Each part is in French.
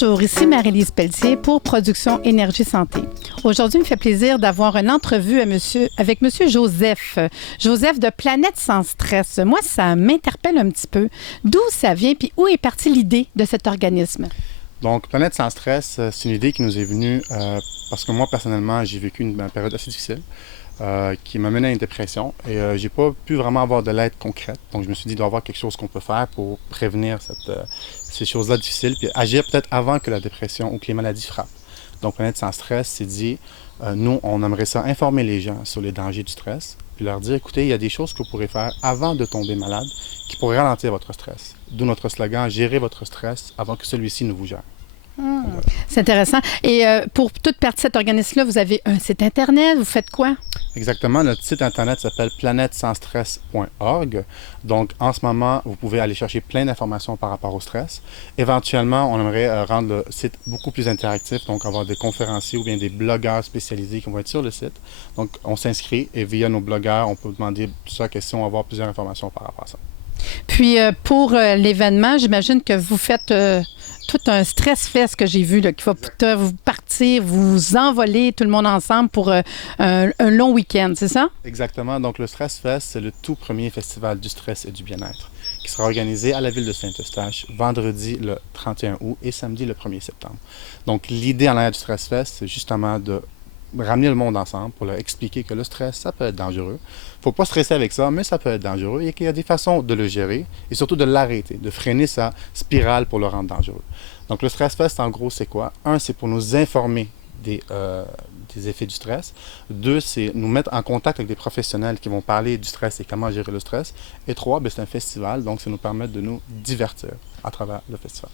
Bonjour, ici Marie-Lise Pelletier pour Production Énergie Santé. Aujourd'hui, il me fait plaisir d'avoir une entrevue avec M. Joseph. Joseph de Planète sans stress. Moi, ça m'interpelle un petit peu. D'où ça vient puis où est partie l'idée de cet organisme? Donc, Planète sans stress, c'est une idée qui nous est venue parce que moi, personnellement, j'ai vécu une période assez difficile qui m'a mené à une dépression et j'ai pas pu vraiment avoir de l'aide concrète. Donc, je me suis dit, il doit y avoir quelque chose qu'on peut faire pour prévenir ces choses-là difficiles puis agir peut-être avant que la dépression ou que les maladies frappent. Donc, Planète sans stress, c'est dit, nous, on aimerait ça informer les gens sur les dangers du stress puis leur dire, écoutez, il y a des choses que vous pourrez faire avant de tomber malade qui pourraient ralentir votre stress. D'où notre slogan, gérez votre stress avant que celui-ci ne vous gère. Voilà. C'est intéressant. Et pour toute partie de cet organisme-là, vous avez un site Internet. Vous faites quoi? Exactement. Notre site Internet s'appelle planètesansstress.org. Donc, en ce moment, vous pouvez aller chercher plein d'informations par rapport au stress. Éventuellement, on aimerait rendre le site beaucoup plus interactif, donc avoir des conférenciers ou bien des blogueurs spécialisés qui vont être sur le site. Donc, on s'inscrit et via nos blogueurs, on peut demander plusieurs questions, avoir plusieurs informations par rapport à ça. Puis, pour l'événement, j'imagine que vous faites tout un stress fest que j'ai vu, là, qui va vous partir, vous envoler tout le monde ensemble pour un long week-end, c'est ça? Exactement. Donc, le Stress Fest, c'est le tout premier festival du stress et du bien-être qui sera organisé à la ville de Saint-Eustache vendredi le 31 août et samedi le 1er septembre. Donc, l'idée en arrière du Stress Fest, c'est justement de ramener le monde ensemble pour leur expliquer que le stress, ça peut être dangereux. Il ne faut pas stresser avec ça, mais ça peut être dangereux et qu'il y a des façons de le gérer et surtout de l'arrêter, de freiner sa spirale pour le rendre dangereux. Donc, le Stress Fest, en gros, c'est quoi? Un, c'est pour nous informer des effets du stress. Deux, c'est nous mettre en contact avec des professionnels qui vont parler du stress et comment gérer le stress. Et trois, bien, c'est un festival, donc ça nous permet de nous divertir à travers le festival.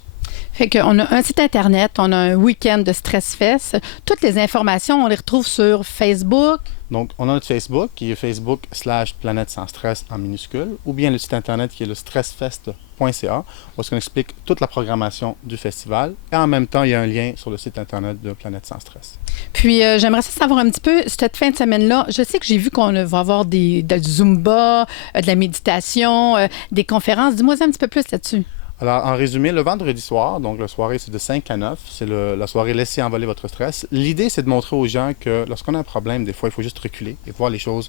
Fait qu'on a un site Internet, on a un week-end de Stress Fest. Toutes les informations, on les retrouve sur Facebook. Donc, on a notre Facebook qui est Facebook/Planète sans stress en minuscule, ou bien le site Internet qui est le stressfest.ca, où on explique toute la programmation du festival. Et en même temps, il y a un lien sur le site Internet de Planète sans stress. Puis, j'aimerais savoir un petit peu, cette fin de semaine-là, je sais que j'ai vu qu'on va avoir de Zumba, de la méditation, des conférences. Dis-moi un petit peu plus là-dessus. Alors, en résumé, le vendredi soir, donc la soirée, c'est de 5 à 9. C'est la soirée Laissez envoler votre stress. L'idée, c'est de montrer aux gens que lorsqu'on a un problème, des fois, il faut juste reculer et voir les choses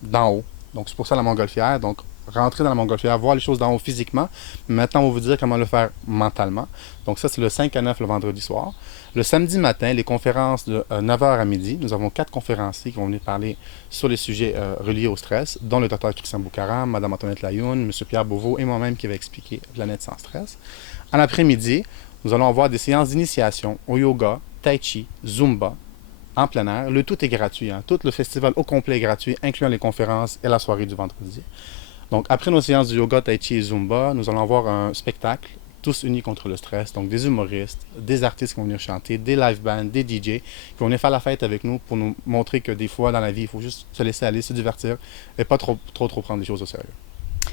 d'en haut. Donc, c'est pour ça la montgolfière. Donc, rentrer dans la montgolfière, voir les choses d'en haut physiquement. Maintenant, on va vous dire comment le faire mentalement. Donc, ça, c'est le 5 à 9 le vendredi soir. Le samedi matin, les conférences de 9h à midi. Nous avons 4 conférenciers qui vont venir parler sur les sujets reliés au stress, dont le Dr Christian Boucaram, Mme Antoinette Layoun, M. Pierre Beauveau et moi-même qui va expliquer Planète sans stress. En après-midi, nous allons avoir des séances d'initiation au yoga, tai chi, zumba, en plein air. Le tout est gratuit. Tout le festival au complet est gratuit, incluant les conférences et la soirée du vendredi. Donc, après nos séances de yoga, tai chi et zumba, nous allons avoir un spectacle, tous unis contre le stress. Donc, des humoristes, des artistes qui vont venir chanter, des live bands, des DJ qui vont venir faire la fête avec nous pour nous montrer que des fois, dans la vie, il faut juste se laisser aller, se divertir et pas trop prendre les choses au sérieux.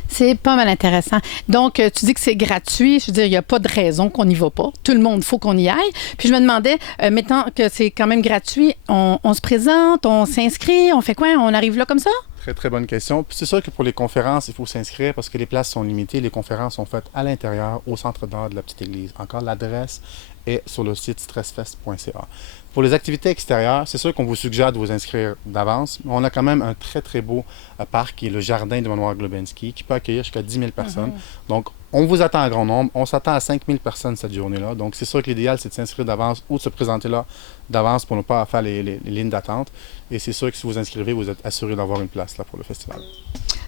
C'est pas mal intéressant. Donc, tu dis que c'est gratuit. Je veux dire, il n'y a pas de raison qu'on n'y va pas. Tout le monde, il faut qu'on y aille. Puis je me demandais, mettons que c'est quand même gratuit, on se présente, on s'inscrit, on fait quoi? On arrive là comme ça? Très, très bonne question. Puis c'est sûr que pour les conférences, il faut s'inscrire parce que les places sont limitées. Les conférences sont faites à l'intérieur, au centre d'art de la petite église. Encore, l'adresse est sur le site stressfest.ca. Pour les activités extérieures, c'est sûr qu'on vous suggère de vous inscrire d'avance. On a quand même un très, très beau parc qui est le jardin de Manoir Globensky qui peut accueillir jusqu'à 10 000 personnes. Donc, on vous attend en grand nombre. On s'attend à 5 000 personnes cette journée-là. Donc, c'est sûr que l'idéal, c'est de s'inscrire d'avance ou de se présenter là d'avance pour ne pas faire les lignes d'attente. Et c'est sûr que si vous inscrivez, vous êtes assuré d'avoir une place là pour le festival.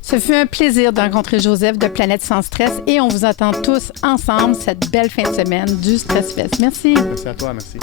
Ce fut un plaisir de rencontrer Joseph de Planète sans stress et on vous attend tous ensemble cette belle fin de semaine du Stress Fest. Merci. Merci à toi, merci.